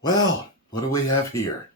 Well, what do we have here?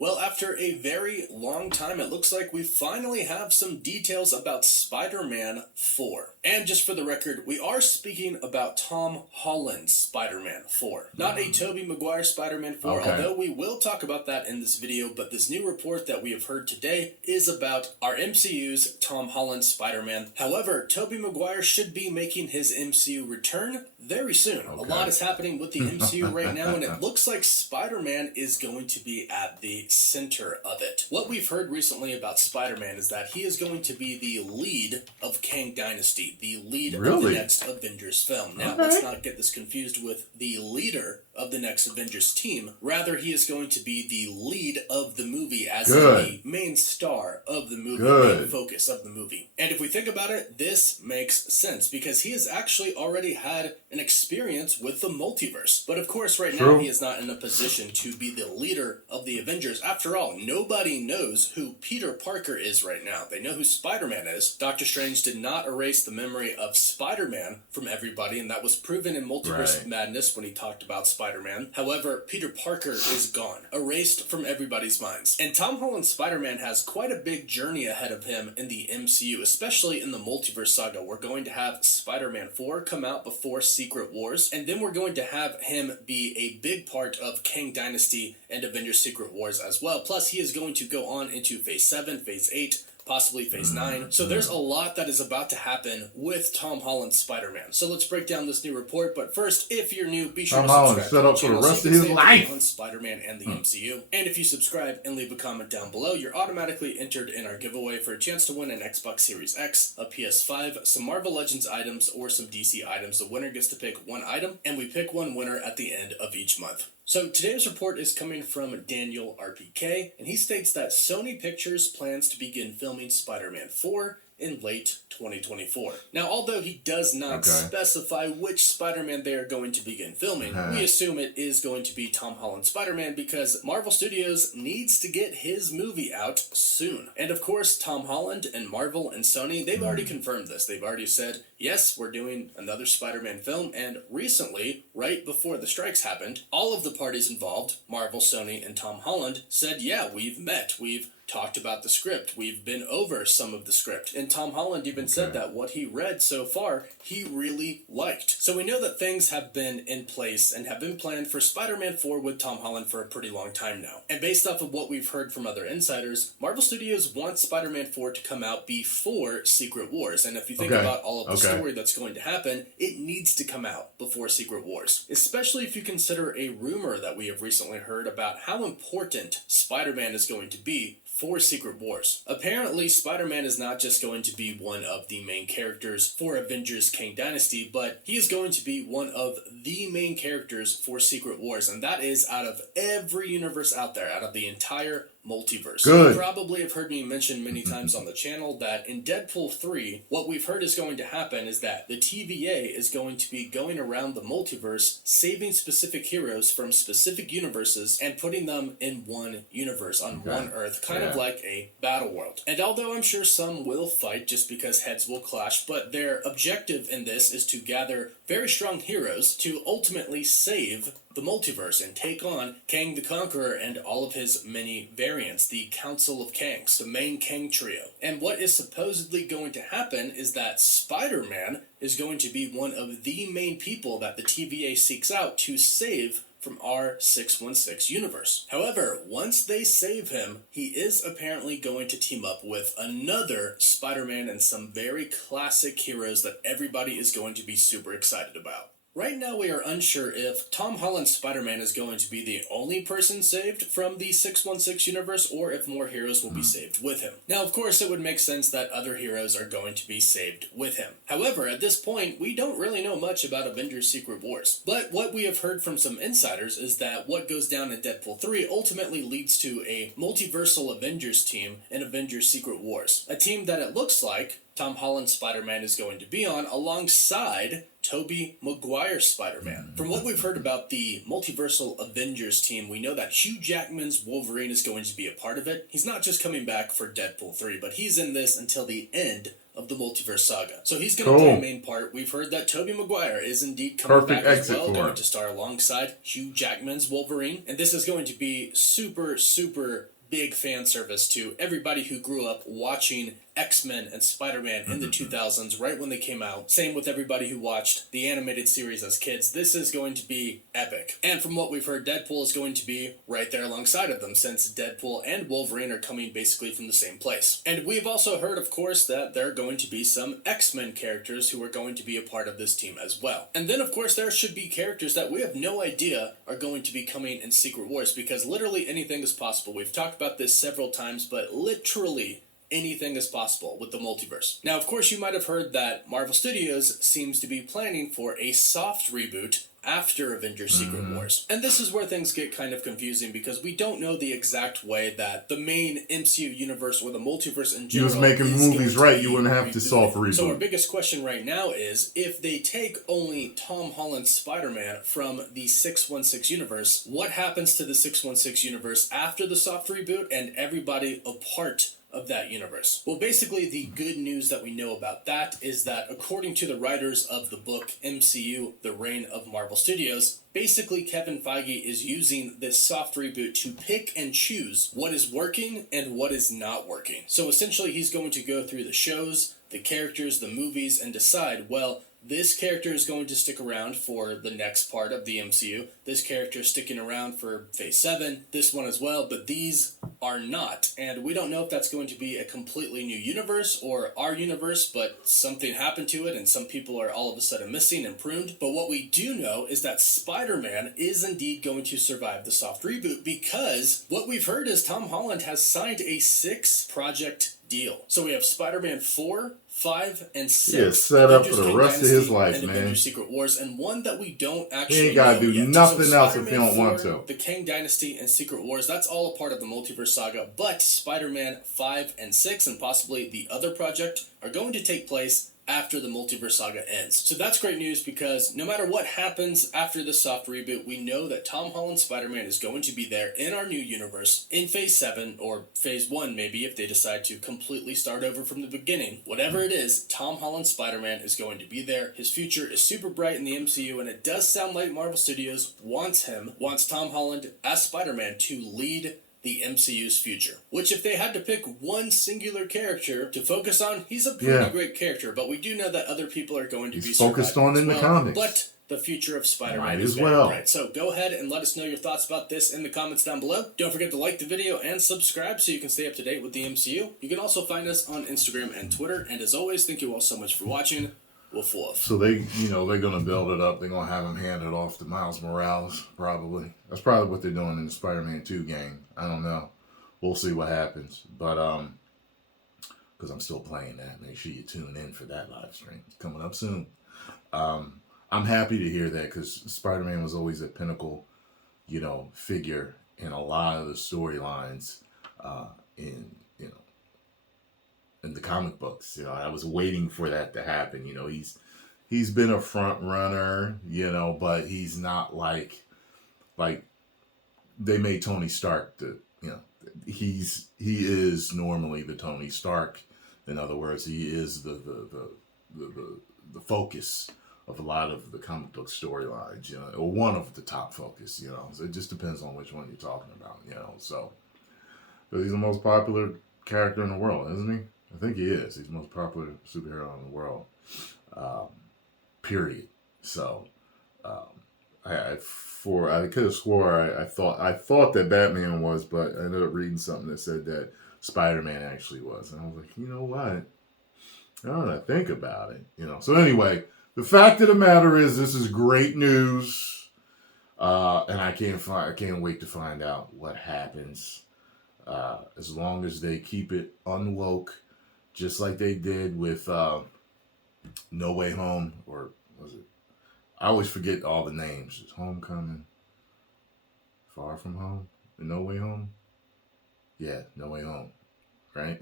Well, after a very long time, it looks like we finally have some details about Spider-Man 4. And just for the record, we are speaking about Tom Holland's Spider-Man 4. Not a Tobey Maguire Spider-Man 4, Okay. although we will talk about that in this video, but this new report that we have heard today is about our MCU's Tom Holland Spider-Man. However, Tobey Maguire should be making his MCU return very soon. Okay. A lot is happening with the MCU right now, and it looks like Spider-Man is going to be at the center of it. What we've heard recently about Spider-Man is that he is going to be the lead of Kang Dynasty, the lead of the next Avengers film. Now, let's not get this confused with the leader of the next Avengers team. Rather, he is going to be the lead of the movie, as in the main star of the movie, main focus of the movie. And if we think about it, this makes sense, because he has actually already had an experience with the multiverse. But of course, right now, he is not in a position to be the leader of the Avengers. After all, nobody knows who Peter Parker is right now. They know who Spider-Man is. Doctor Strange did not erase the memory of Spider-Man from everybody, and that was proven in Multiverse of Madness when he talked about Spider-Man. However, Peter Parker is gone, erased from everybody's minds. And Tom Holland's Spider-Man has quite a big journey ahead of him in the MCU, especially in the Multiverse saga. We're going to have Spider-Man 4 come out before Secret Wars, and then we're going to have him be a big part of Kang Dynasty and Avengers Secret Wars as well. Plus, he is going to go on into Phase 7, Phase 8, possibly Phase 9. So there's a lot that is about to happen with Tom Holland's Spider-Man. So let's break down this new report. But first, if you're new, be sure to subscribe set up for the rest of his life on Spider-Man and the MCU. And if you subscribe and leave a comment down below, you're automatically entered in our giveaway for a chance to win an Xbox Series X, a PS5, some Marvel Legends items, or some DC items. The winner gets to pick one item, and we pick one winner at the end of each month. So today's report is coming from Daniel RPK, and he states that Sony Pictures plans to begin filming Spider-Man 4 in late 2024. Now, although he does not specify which Spider-Man they are going to begin filming, we assume it is going to be Tom Holland's Spider-Man, because Marvel Studios needs to get his movie out soon. And of course, Tom Holland and Marvel and Sony, they've already confirmed this. They've already said, yes, we're doing another Spider-Man film, and recently, right before the strikes happened, all of the parties involved, Marvel, Sony, and Tom Holland, said, yeah, we've met, we've talked about the script, we've been over some of the script. And Tom Holland even said that what he read so far, he really liked. So we know that things have been in place and have been planned for Spider-Man 4 with Tom Holland for a pretty long time now. And based off of what we've heard from other insiders, Marvel Studios wants Spider-Man 4 to come out before Secret Wars. And if you think about all of the story that's going to happen, it needs to come out before Secret Wars. Especially if you consider a rumor that we have recently heard about how important Spider-Man is going to be for Secret Wars. Apparently, Spider-Man is not just going to be one of the main characters for Avengers Kang Dynasty, but he is going to be one of the main characters for Secret Wars, and that is out of every universe out there, out of the entire multiverse. You probably have heard me mention many times on the channel that in Deadpool 3, what we've heard is going to happen is that the TVA is going to be going around the multiverse, saving specific heroes from specific universes and putting them in one universe, on one Earth, kind of like a battle world. And although I'm sure some will fight just because heads will clash, but their objective in this is to gather very strong heroes to ultimately save the multiverse and take on Kang the Conqueror and all of his many variants, the Council of Kangs, the main Kang trio. And what is supposedly going to happen is that Spider-Man is going to be one of the main people that the TVA seeks out to save from our 616 universe. However, once they save him, he is apparently going to team up with another Spider-Man and some very classic heroes that everybody is going to be super excited about. Right now, we are unsure if Tom Holland's Spider-Man is going to be the only person saved from the 616 universe, or if more heroes will be saved with him. Now, of course, it would make sense that other heroes are going to be saved with him. However, at this point, we don't really know much about Avengers Secret Wars. But what we have heard from some insiders is that what goes down in Deadpool 3 ultimately leads to a multiversal Avengers team in Avengers Secret Wars. A team that it looks like Tom Holland's Spider-Man is going to be on alongside Tobey Maguire Spider-Man. From what we've heard about the multiversal Avengers team, we know that Hugh Jackman's Wolverine is going to be a part of it. He's not just coming back for Deadpool 3, but he's in this until the end of the Multiverse Saga. So he's going to play a main part. We've heard that Tobey Maguire is indeed coming back as well, going to star alongside Hugh Jackman's Wolverine. And this is going to be super, super big fan service to everybody who grew up watching X-Men and Spider-Man in the 2000s, right when they came out. Same with everybody who watched the animated series as kids. This is going to be epic. And from what we've heard, Deadpool is going to be right there alongside of them, since Deadpool and Wolverine are coming basically from the same place. And we've also heard, of course, that there are going to be some X-Men characters who are going to be a part of this team as well. And then, of course, there should be characters that we have no idea are going to be coming in Secret Wars, because literally anything is possible. We've talked about this several times, but literally anything is possible with the multiverse. Now, of course, you might have heard that Marvel Studios seems to be planning for a soft reboot after Avengers Secret Wars. And this is where things get kind of confusing, because we don't know the exact way that the main MCU universe or the multiverse in general you was making movies right, you wouldn't have to soft reboot. So our biggest question right now is, if they take only Tom Holland's Spider-Man from the 616 universe, what happens to the 616 universe after the soft reboot and everybody a part of that universe? Well, basically, the good news that we know about that is that according to the writers of the book MCU, The Reign of Marvel Studios, basically Kevin Feige is using this soft reboot to pick and choose what is working and what is not working. So essentially, he's going to go through the shows, the characters, the movies, and decide, well, this character is going to stick around for the next part of the MCU. This character is sticking around for Phase 7, this one as well, but these are not. And we don't know if that's going to be a completely new universe or our universe, but something happened to it and some people are all of a sudden missing and pruned. But what we do know is that Spider-Man is indeed going to survive the soft reboot, because what we've heard is Tom Holland has signed a 6-project deal. So we have Spider-Man 4, 5, and 6. Yeah, set up for the rest of his life, and man. Avengers Secret Wars, and one that we don't actually He ain't gotta do yet. nothing else if he Spider-Man don't want 4, to. The Kang Dynasty and Secret Wars, that's all a part of the Multiverse Saga, but Spider-Man 5 and 6, and possibly the other project, are going to take place after the Multiverse Saga ends. So that's great news, because no matter what happens after the soft reboot, we know that Tom Holland's Spider-Man is going to be there in our new universe in Phase 7, or Phase 1 maybe, if they decide to completely start over from the beginning. Whatever it is, Tom Holland's Spider-Man is going to be there. His future is super bright in the MCU, and it does sound like Marvel Studios wants Tom Holland as Spider-Man to lead the MCU's future. Which, if they had to pick one singular character to focus on, he's a pretty great character, but we do know that other people are going to be focused on in the comics. But the future of Spider-Man is very well. bright. So go ahead and let us know your thoughts about this in the comments down below. Don't forget to like the video and subscribe so you can stay up to date with the MCU. You can also find us on Instagram and Twitter. And as always, thank you all so much for watching. Woof woof. So they're going to build it up. They're going to have him handed off to Miles Morales, probably. That's probably what they're doing in the Spider-Man 2 game. I don't know. We'll see what happens. But, because I'm still playing that. Make sure you tune in for that live stream. It's coming up soon. I'm happy to hear that, because Spider-Man was always a pinnacle, figure in a lot of the storylines in the comic books. I was waiting for that to happen. He's been a front runner, but he's not like they made Tony Stark he is normally the Tony Stark. In other words, he is the the focus of a lot of the comic book storylines, or one of the top focus, So it just depends on which one you're talking about, So he's the most popular character in the world, isn't he? I think he is. He's the most popular superhero in the world. Period. So I could have swore I thought that Batman was, but I ended up reading something that said that Spider-Man actually was, and I was like, you know what? I don't know. Think about it, So anyway, the fact of the matter is, this is great news, and I can't wait to find out what happens. As long as they keep it unwoke, just like they did with No Way Home, or was it? I always forget all the names. It's Homecoming, Far From Home, and No Way Home. Yeah, No Way Home, right?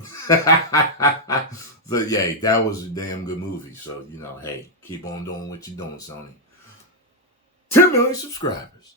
So yeah, that was a damn good movie. So hey, keep on doing what you're doing, Sony. 10 million subscribers.